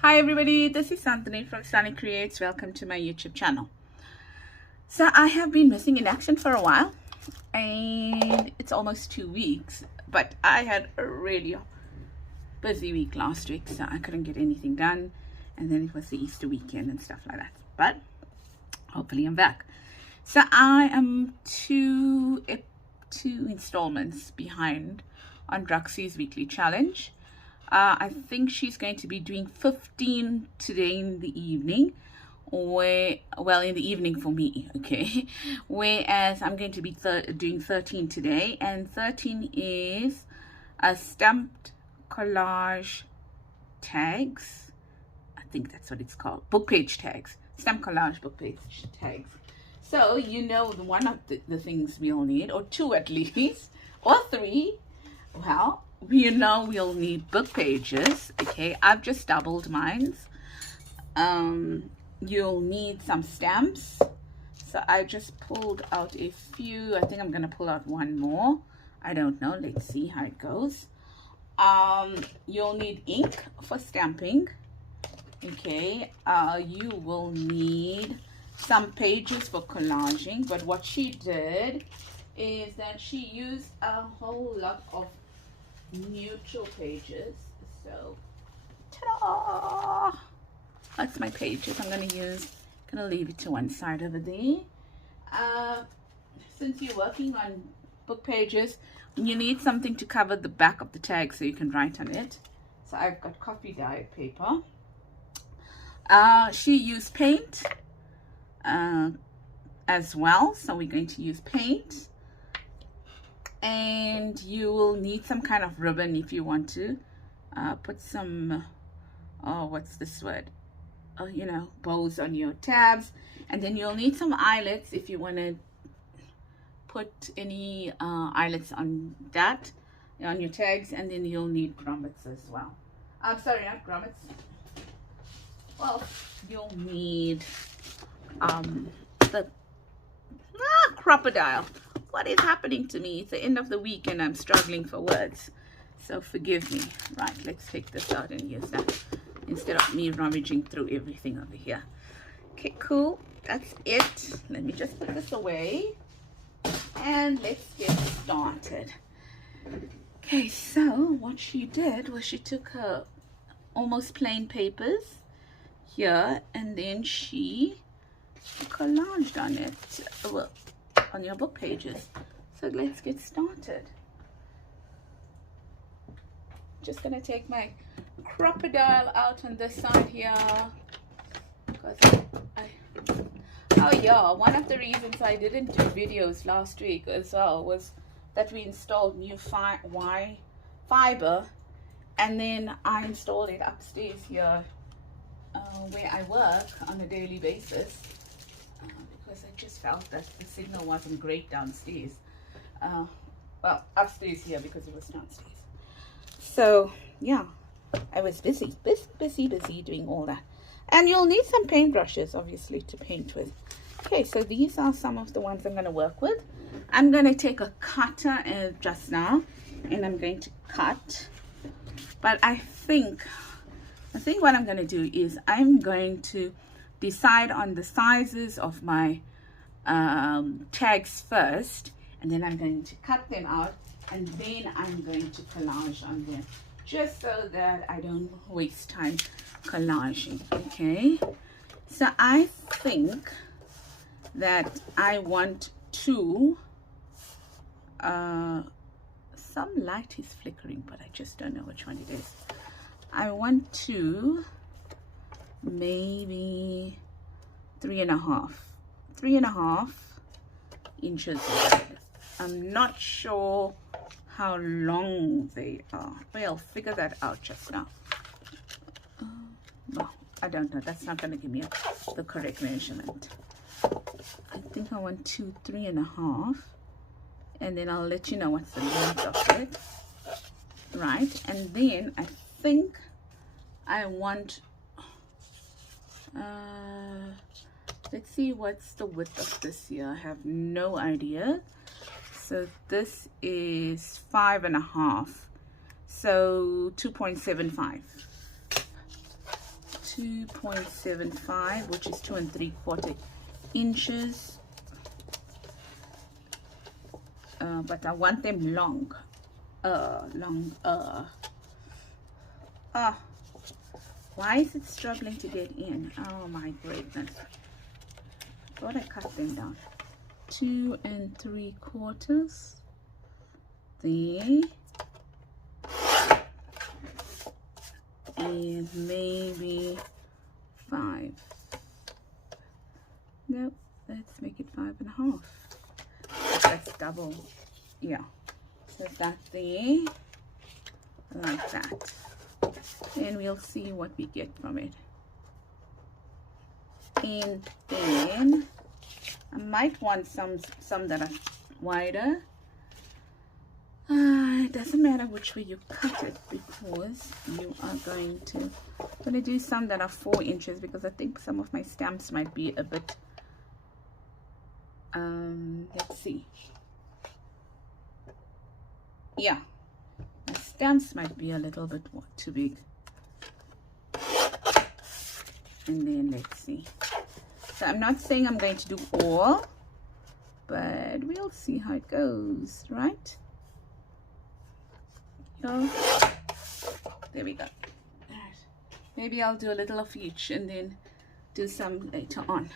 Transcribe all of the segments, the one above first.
Hi everybody, this is Anthony from sanniecreates. Welcome to my YouTube channel. So I have been missing in action for a while and it's almost 2 weeks, but I had a really busy week last week, so I couldn't get anything done, and then it was the Easter weekend and stuff like that, but hopefully I'm back. So I am two installments behind on Druxy's weekly challenge. I think she's going to be doing 15 today in the evening, in the evening for me, okay? Whereas I'm going to be doing 13 today, and 13 is a stamped collage tags. I think that's what it's called. Book page tags. Stamp collage book page tags. So, you know, one of the things we'll need, or two at least, or three, well, you know we'll need book pages, okay? I've just doubled mine. You'll need some stamps. So I just pulled out a few. I think I'm gonna pull out one more. I don't know, let's see how it goes. You'll need ink for stamping, okay? You will need some pages for collaging, but what she did is that she used a whole lot of neutral pages. So ta-da! That's my pages I'm gonna leave it to one side over there. Since you're working on book pages, you need something to cover the back of the tag so you can write on it. So I've got coffee dyed paper. She used paint as well, so we're going to use paint. And you will need some kind of ribbon if you want to put some what's this word, you know, bows on your tabs. And then you'll need some eyelets if you want to put any eyelets on that, on your tags. And then you'll need grommets as well. I'm sorry, not grommets. Well, you'll need the crocodile. What is happening to me? It's the end of the week and I'm struggling for words, so forgive me. Right, let's take this out and use that instead of me rummaging through everything over here. Okay, cool, that's it. Let me just put this away and let's get started. Okay, so what she did was she took her almost plain papers here and then she collaged on it, well, on your book pages. So let's get started. Just gonna take my crocodile out on this side here because oh yeah, one of the reasons I didn't do videos last week as well was that we installed new fiber, and then I installed it upstairs here where I work on a daily basis. Because I just felt that the signal wasn't great downstairs. Well, upstairs here because it was downstairs. So yeah, I was busy doing all that. And you'll need some paintbrushes, obviously, to paint with. Okay, so these are some of the ones I'm going to work with. I'm going to take a cutter just now, and I'm going to cut. But I think what I'm going to do is I'm going to decide on the sizes of my tags first, and then I'm going to cut them out, and then I'm going to collage on them, just so that I don't waste time collaging. Okay, so I think that I want to some light is flickering, but I just don't know which one it is. I want to maybe 3.5 inches wide. I'm not sure how long they are. Well, figure that out just now. No, I don't know. That's not going to give me the correct measurement. I think I want 3.5, and then I'll let you know what's the length of it. Right, and then I think I want let's see what's the width of this here. I have no idea. So this is 5.5, so 2.75. 2.75, which is 2 3/4 inches, but I want them long. Why is it struggling to get in? Oh my goodness. I thought I cut them down. 2 3/4 there, and maybe 5. Nope, let's make it 5.5. That's double. Yeah, so that there, like that, and we'll see what we get from it. And then I might want some that are wider. It doesn't matter which way you cut it, because you are going to do some that are 4 inches, because I think some of my stamps might be a bit, let's see, yeah, my stamps might be a little bit too big. And then let's see, so I'm not saying I'm going to do all, but we'll see how it goes, right? So there we go. Maybe I'll do a little of each and then do some later on.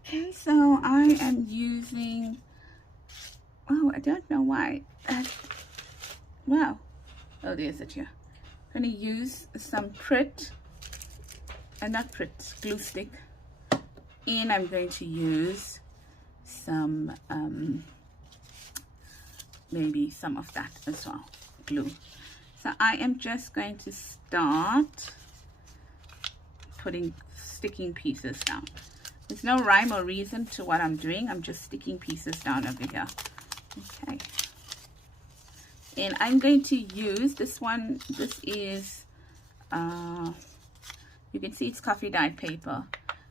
Okay, so I am using, oh, I don't know why. Wow. Oh, there's it here. I'm going to use some glue stick, and I'm going to use some maybe some of that as well, glue. So I am just going to start sticking pieces down. There's no rhyme or reason to what I'm doing. I'm just sticking pieces down over here. Okay, and I'm going to use this one. This is you can see it's coffee dyed paper,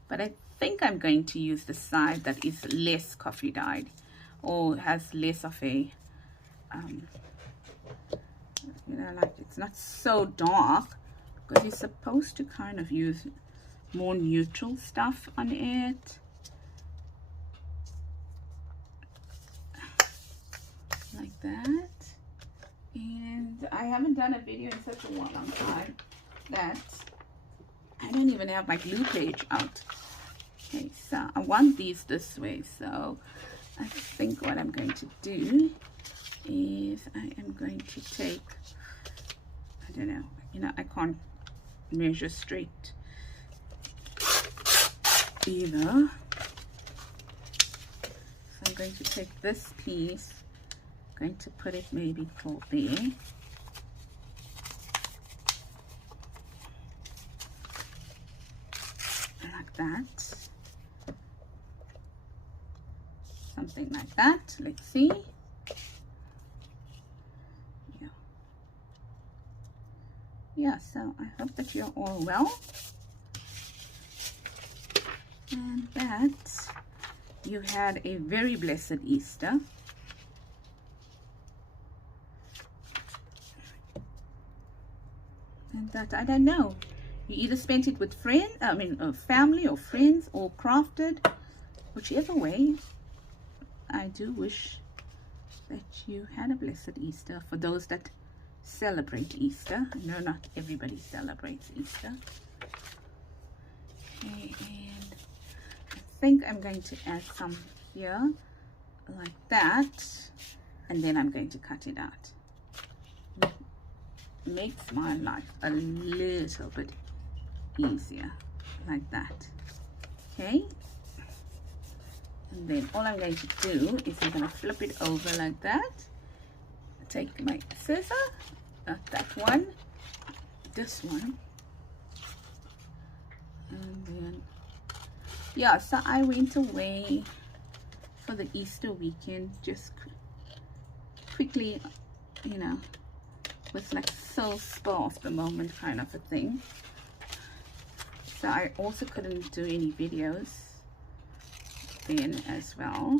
but I think I'm going to use the side that is less coffee dyed, or has less of a you know, like it's not so dark, because you're supposed to kind of use more neutral stuff on it, like that. And I haven't done a video in such a long time that I don't even have my glue page out. Okay, so I want these this way, so I think what I'm going to do is I am going to take, I don't know, you know, I can't measure straight either, so I'm going to take this piece, I'm going to put it maybe for there, like that, something like that. Let's see. Yeah, so I hope that you're all well, and that you had a very blessed Easter. And that, I don't know, you either spent it with family or friends, or crafted, whichever way. I do wish that you had a blessed Easter. For those that celebrate Easter, I know not everybody celebrates Easter. Okay, and I think I'm going to add some here, like that, and then I'm going to cut it out. Makes my life a little bit easier, like that. Okay, and then all I'm going to do is I'm going to flip it over like that, take my scissor, not that one, this one, and then yeah, so I went away for the Easter weekend, just quickly, you know, was like so spur of the moment kind of a thing. So I also couldn't do any videos then as well,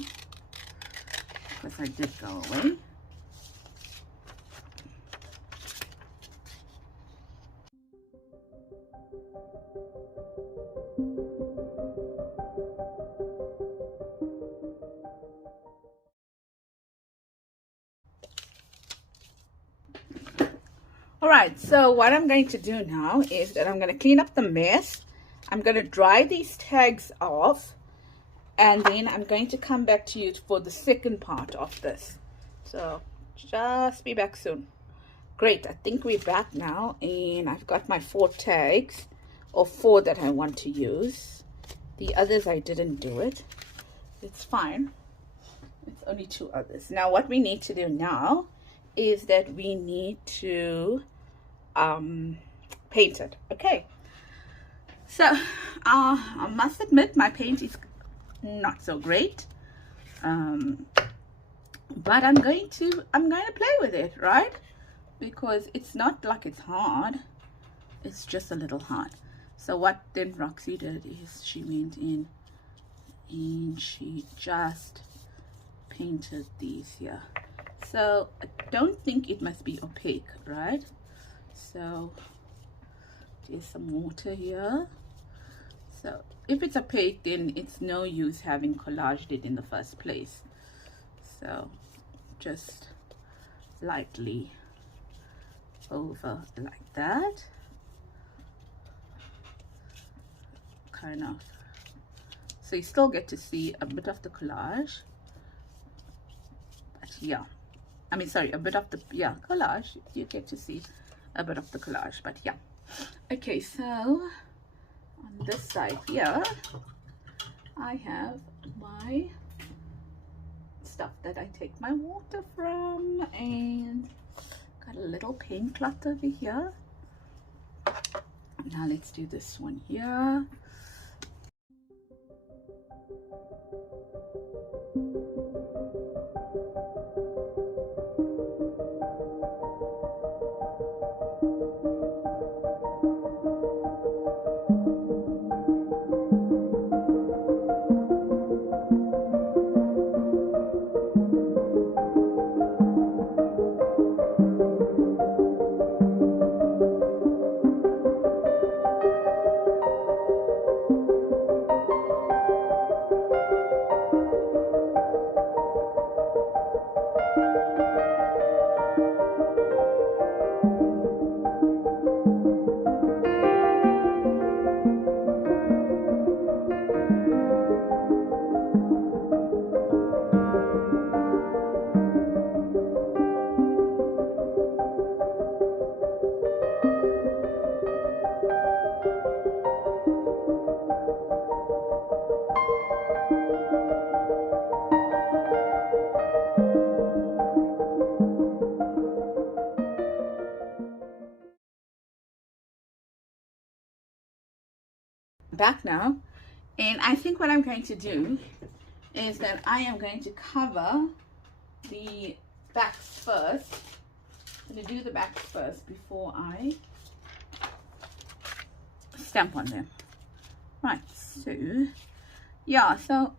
because I did go away. All right, so what I'm going to do now is that I'm going to clean up the mess. I'm going to dry these tags off, and then I'm going to come back to you for the second part of this. So just be back soon. Great, I think we're back now, and I've got my 4 tags, or 4 that I want to use. The others I didn't do it. It's fine. It's only 2 others. Now what we need to do now is that we need to paint it. Okay, so I must admit my paint is not so great, but I'm going to play with it, right? Because it's not like it's hard, it's just a little hard. So what then Roxy did is she went in and she just painted these here. So I don't think it must be opaque, right? So there's some water here. So if it's opaque, then it's no use having collaged it in the first place. So just lightly over like that, kind of, so you still get to see a bit of the collage, but yeah, I mean, sorry, a bit of the, yeah, collage, you get to see a bit of the collage, but yeah. Okay, so on this side here I have my stuff that I take my water from, and got a little paint cloth over here. Now let's do this one here. Back now, and I think what I'm going to do is that I am going to cover the backs first. I'm going to do the backs first before I stamp on them. Right, so yeah, so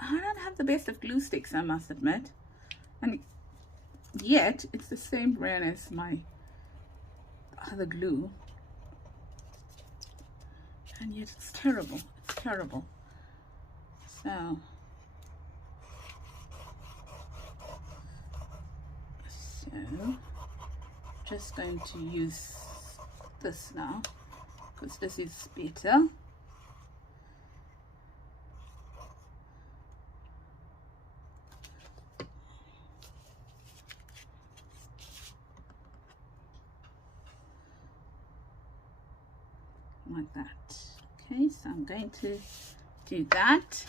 I don't have the best of glue sticks, I must admit, and yet it's the same brand as my other glue, and yet it's terrible. It's terrible. So just going to use this now because this is better. Like that. Okay, so I'm going to do that.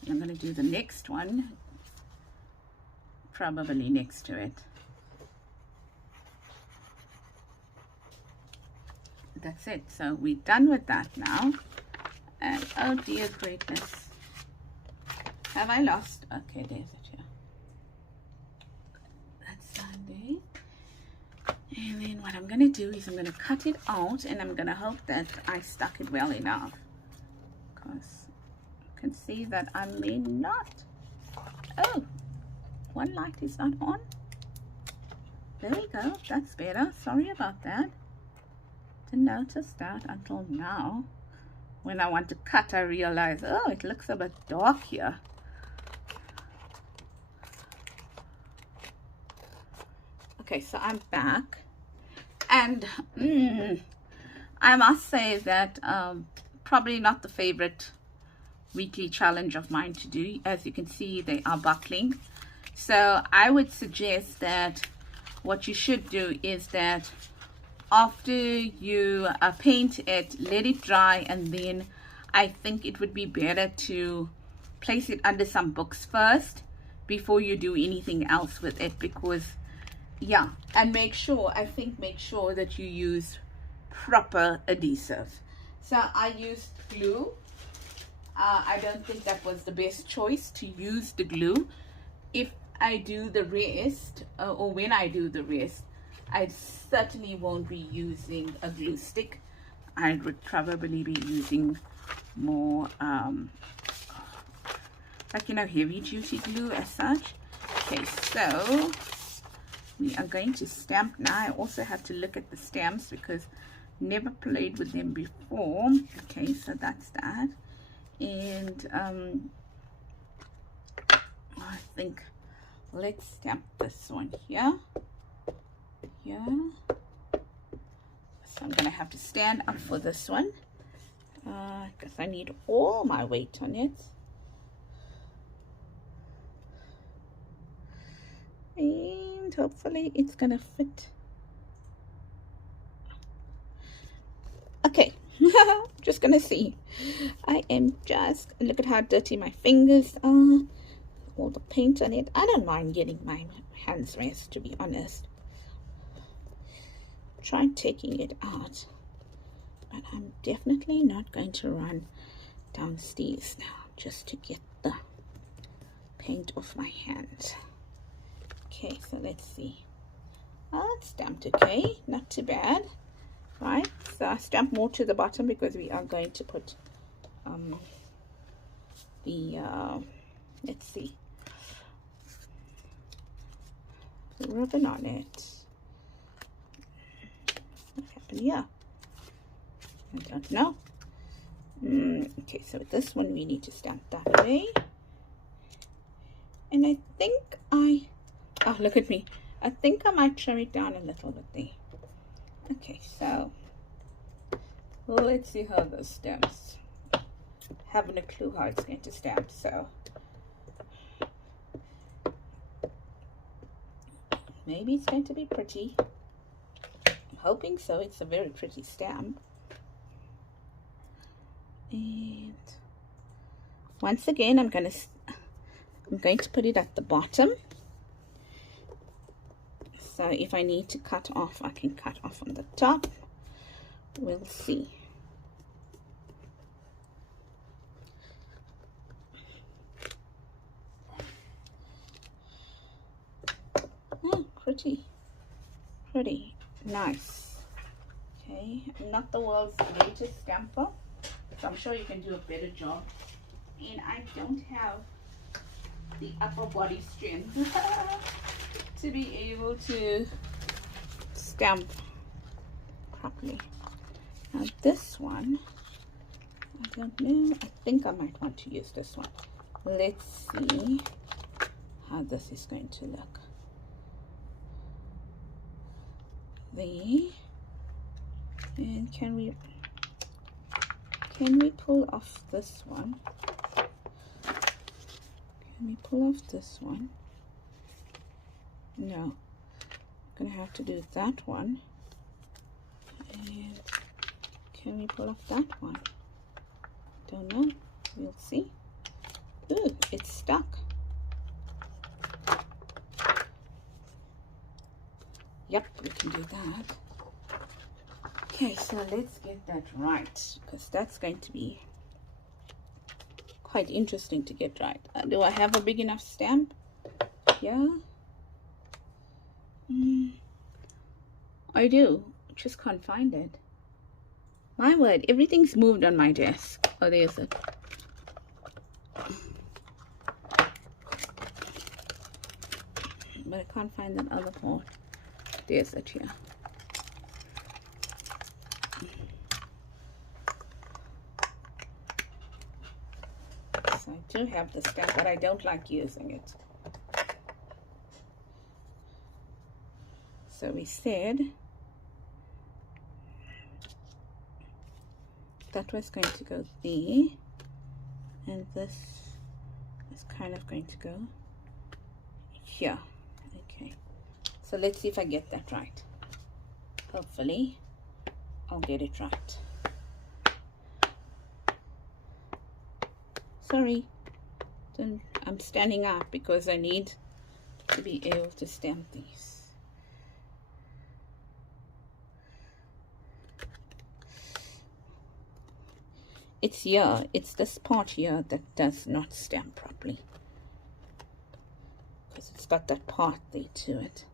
And I'm going to do the next one probably next to it. That's it. So we're done with that now. And oh dear greatness, have I lost? Okay, there's it here. That's Sunday. And then what I'm going to do is I'm going to cut it out, and I'm going to hope that I stuck it well enough, because you can see that I may not. Oh, one light is not on. There we go. That's better. Sorry about that. Didn't notice that until now. When I want to cut, I realize, oh, it looks a bit dark here. Okay, so I'm back, and I must say that probably not the favorite weekly challenge of mine to do. As you can see, they are buckling. So I would suggest that what you should do is that after you paint it, let it dry, and then I think it would be better to place it under some books first before you do anything else with it, because yeah, and make sure that you use proper adhesive. So I used glue. I don't think that was the best choice to use the glue. If I do the rest, or when I do the rest, I certainly won't be using a glue stick. I would probably be using more like, you know, heavy duty glue as such. Okay, so we are going to stamp now. I also have to look at the stamps because never played with them before. Okay, so that's that. And I think let's stamp this one here. So I'm gonna have to stand up for this one because I need all my weight on it. And hopefully it's gonna fit. Okay. Just gonna see. I am just, look at how dirty my fingers are, all the paint on it. I don't mind getting my hands rest, to be honest. Try taking it out, but I'm definitely not going to run downstairs now just to get the paint off my hand. Okay, so let's see. Oh, it's stamped okay, not too bad. Right, so I stamp more to the bottom because we are going to put let's see, the ribbon on it. What happened here? I don't know. Okay, so with this one we need to stamp that way. And I think oh, look at me. I think I might trim it down a little bit there. Okay, so let's see how this stamps. Haven't a clue how it's going to stamp, so maybe it's going to be pretty. I'm hoping so. It's a very pretty stamp. And once again, I'm going to put it at the bottom. So if I need to cut off, I can cut off on the top. We'll see. Oh, pretty nice. Okay, I'm not the world's greatest stamper, so I'm sure you can do a better job. And I don't have the upper body strength to be able to stamp properly. Now this one, I don't know, I think I might want to use this one. Let's see how this is going to look. There. And can we pull off this one? Can we pull off this one? No. I'm gonna have to do that one. And can we pull off that one? Don't know. We'll see. Ooh, it's stuck. Yep, we can do that. Okay, so let's get that right, because that's going to be quite interesting to get right. Do I have a big enough stamp? Yeah. I do. Just can't find it. My word, everything's moved on my desk. Oh, there's it. But I can't find that other part. There's it here. So I do have the stamp, but I don't like using it. So we said that was going to go there, and this is kind of going to go here. Okay, so let's see if I get that right. Hopefully I'll get it right. Sorry, I'm standing up because I need to be able to stamp these. It's here, it's this part here that does not stamp properly, because it's got that part there to it.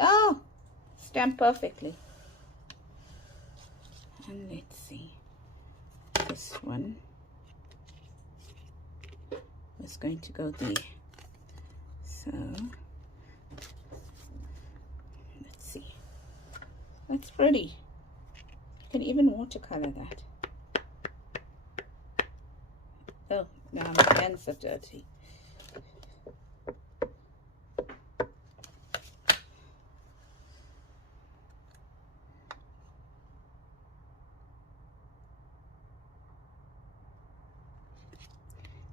Oh, stamp perfectly. And let's see, this one is going to go there. So let's see, that's pretty. You can even watercolor that. Oh, now my hands are dirty.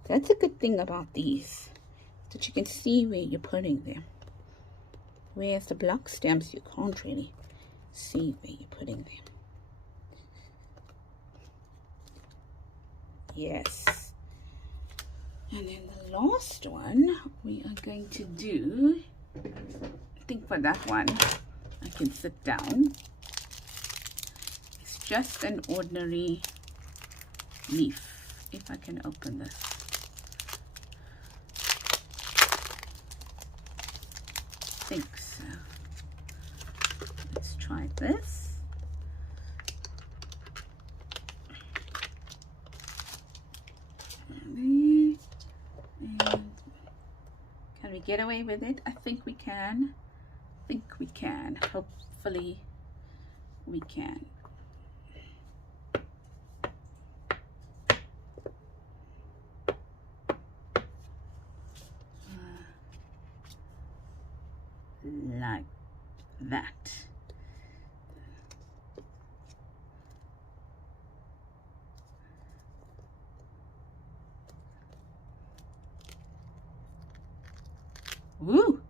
That's a good thing about these, that you can see where you're putting them. Whereas the block stamps, you can't really see where you're putting them. Yes. And then the last one we are going to do, I think for that one, I can sit down. It's just an ordinary leaf. If I can open this. I think so. Let's try this. And can we get away with it? I think we can. I think we can. Hopefully we can. Like that. Woo!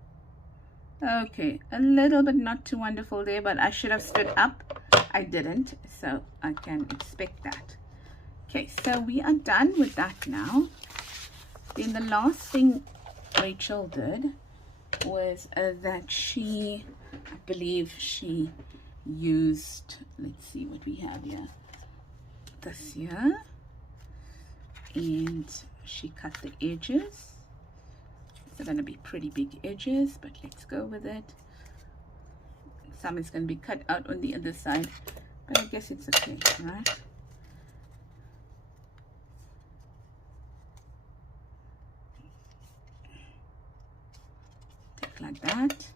Okay, a little bit not too wonderful there, but I should have stood up. I didn't, so I can expect that. Okay, so we are done with that now. Then the last thing Rachel did was that she, I believe she used, let's see what we have here, this here, and she cut the edges. They're going to be pretty big edges, but let's go with it. Some is going to be cut out on the other side, but I guess it's okay, right? Take like that.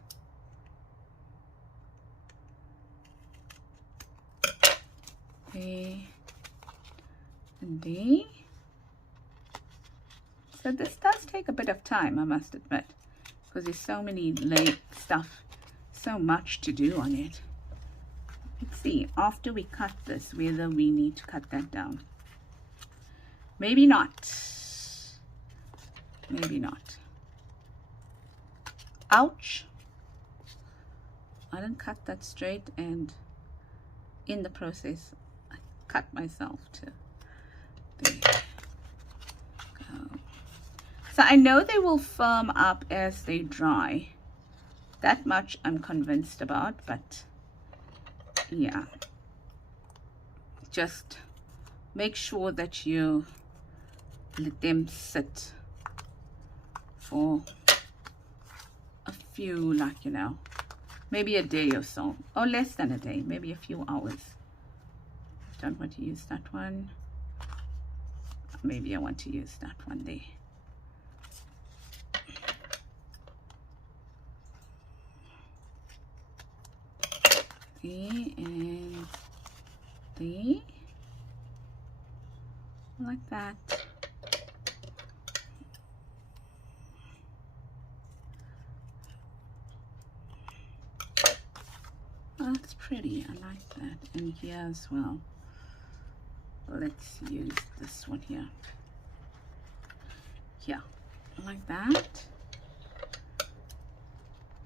Okay. And there. So this does take a bit of time, I must admit, because there's so many stuff, so much to do on it. Let's see, after we cut this, whether we need to cut that down. Maybe not. Maybe not. Ouch. I didn't cut that straight, and in the process, I cut myself too. There. So I know they will firm up as they dry. That much I'm convinced about, but yeah. Just make sure that you let them sit for a few, like, you know, maybe a day or so, or less than a day, maybe a few hours. Don't want to use that one. Maybe I want to use that one there. And there, like that. pretty. I like that. And here as well. Let's use this one here. Yeah, like that.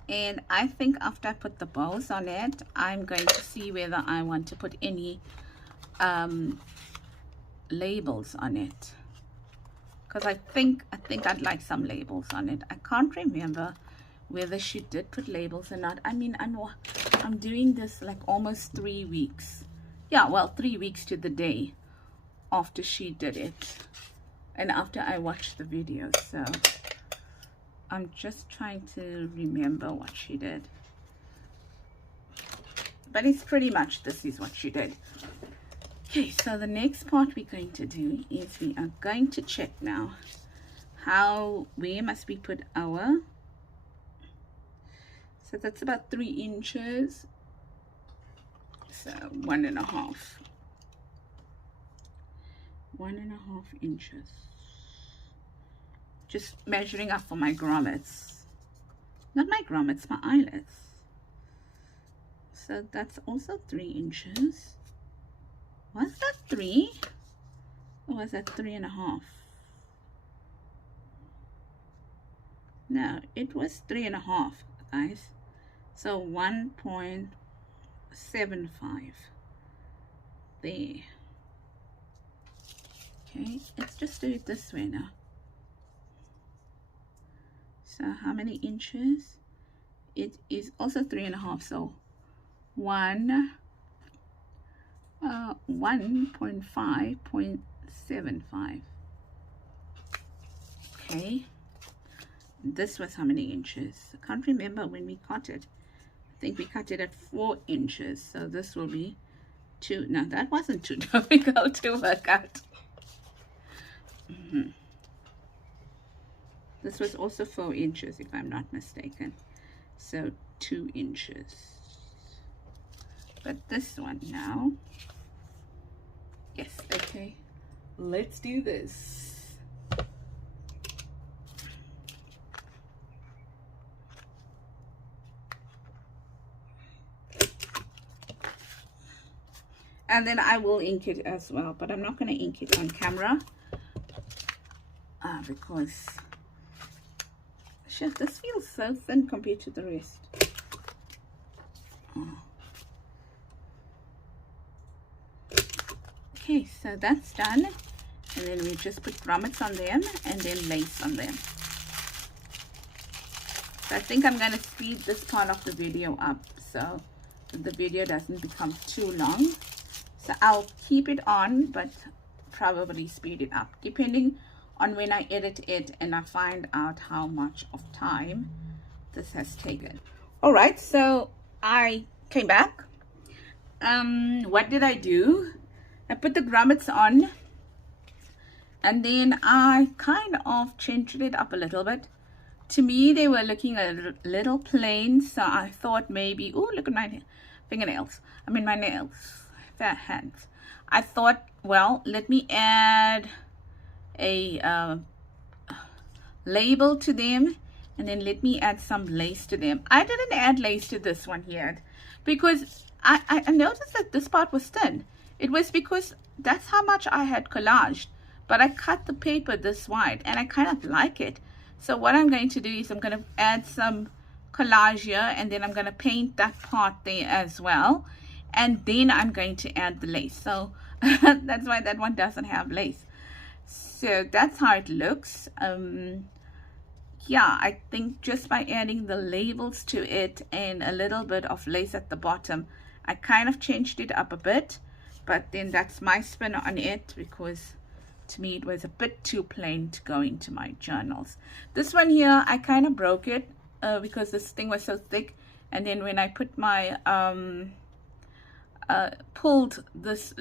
And I think after I put the bows on it, I'm going to see whether I want to put any labels on it, because I think I'd like some labels on it. I can't remember whether she did put labels or not. I mean, I'm doing this like almost 3 weeks. Yeah, well, 3 weeks to the day after she did it and after I watched the video, so I'm just trying to remember what she did, but it's pretty much this is what she did. Okay, so the next part we're going to do is we are going to check now where must we put our, so that's about 3 inches, so 1.5 inches, just measuring up for my grommets, not my grommets, my eyelets. So that's also 3 inches. Was that 3 or was that 3.5? No, it was 3.5, guys. So 1.75 there. Okay, let's just do it this way now. So how many inches? It is also 3.5, so 1.5.75. Okay, this was how many inches? I can't remember when we cut it. I think we cut it at 4 inches, so this will be 2. No, that wasn't too difficult to work out. This was also 4 inches if I'm not mistaken, so 2 inches. But this one now, yes, okay, let's do this. And then I will ink it as well, but I'm not going to ink it on camera because shit, this feels so thin compared to the rest. Okay, so that's done, and then we just put grommets on them and then lace on them. So I think I'm going to speed this part of the video up so that the video doesn't become too long. So I'll keep it on, but probably speed it up depending on when I edit it and I find out how much of time this has taken. All right, so I came back. What did I do? I put the grommets on, and then I kind of changed it up a little bit. To me, they were looking a little plain, so I thought maybe, oh, look at my fingernails. I mean my nails, their hands. I thought, well, let me add a label to them, and then let me add some lace to them. I didn't add lace to this one here because I noticed that this part was thin. It was because that's how much I had collaged, but I cut the paper this wide and I kind of like it. So what I'm going to do is I'm going to add some collage here, and then I'm going to paint that part there as well, and then I'm going to add the lace. So that's why that one doesn't have lace. So that's how it looks. Yeah, I think just by adding the labels to it and a little bit of lace at the bottom, I kind of changed it up a bit. But then that's my spin on it, because to me it was a bit too plain to go into my journals. This one here, I kind of broke it because this thing was so thick, and then when I put my pulled this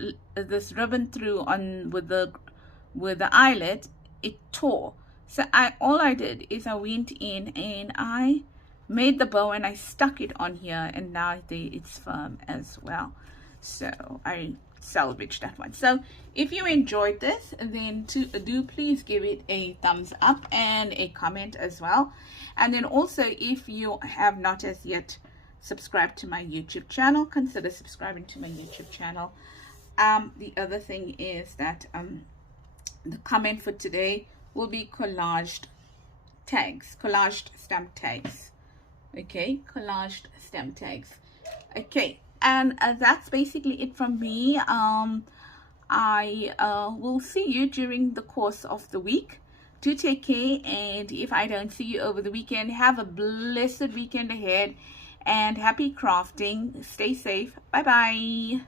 ribbon through on with the eyelet, it tore. So all I did is I went in and I made the bow and I stuck it on here, and now it's firm as well. So I salvaged that one. So if you enjoyed this, then do please give it a thumbs up and a comment as well. And then also, if you have not as yet subscribe to my YouTube channel, consider subscribing to my YouTube channel. The other thing is that the comment for today will be collaged tags, collaged stamp tags. Okay, collaged stamp tags. Okay, and that's basically it from me. I will see you during the course of the week. Do take care, and if I don't see you over the weekend, have a blessed weekend ahead, and happy crafting. Stay safe. Bye bye.